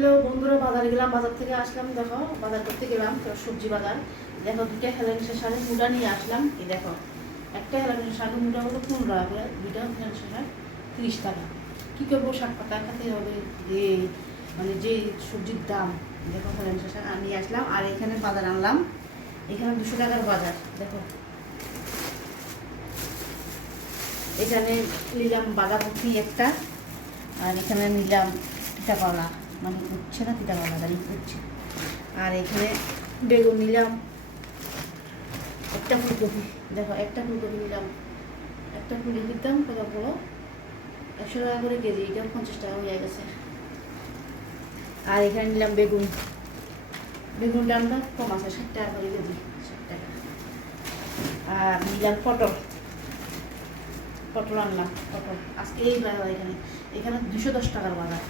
Hello বন্ধুরা, বাজারে গেলাম, বাজার থেকে আসলাম। দেখো বাজার করতে গেলাম তো সবজি বাজার। দেখো দুইটা হেলেন্সের শাড়ি মুড়া নিয়ে আসলাম। এই দেখো একটা হেলেন্সের শাড়ি মুড়া হলো 15 টাকা করে, দুইটা হেলেন্সের শাড়ি 30 টাকা। কী করবো, শাক পাতা খাতে হবে, যে মানে যে সবজির দাম। দেখো হেলেন্সের শাড়ি নিয়ে আসলাম। আর এখানে বাজার আনলাম, এখানে 200 টাকার বাজার। দেখো এখানে নিলাম বাঁধাকপি একটা, আর এখানে নিলাম তিতাকলা, মানে উঠছে না, তিতাকলা দাঁড়িয়ে উঠছে। আর এখানে বেগুন নিলাম, একটা ফুলকপি। দেখো একটা ফুলকপি নিলাম, একটা ফুলকপির দাম কত বড়, 100 টাকা করে কেজি, এটাও 50 টাকা হয়ে গেছে। আর এখানে নিলাম বেগুন, বেগুন দামটা কম আছে, 60 টাকা করে কেজি, 60 টাকা। আর নিলাম পটল, পটল আনলাম, পটল আজকে এই বাজার। এখানে 210 টাকার বাজার।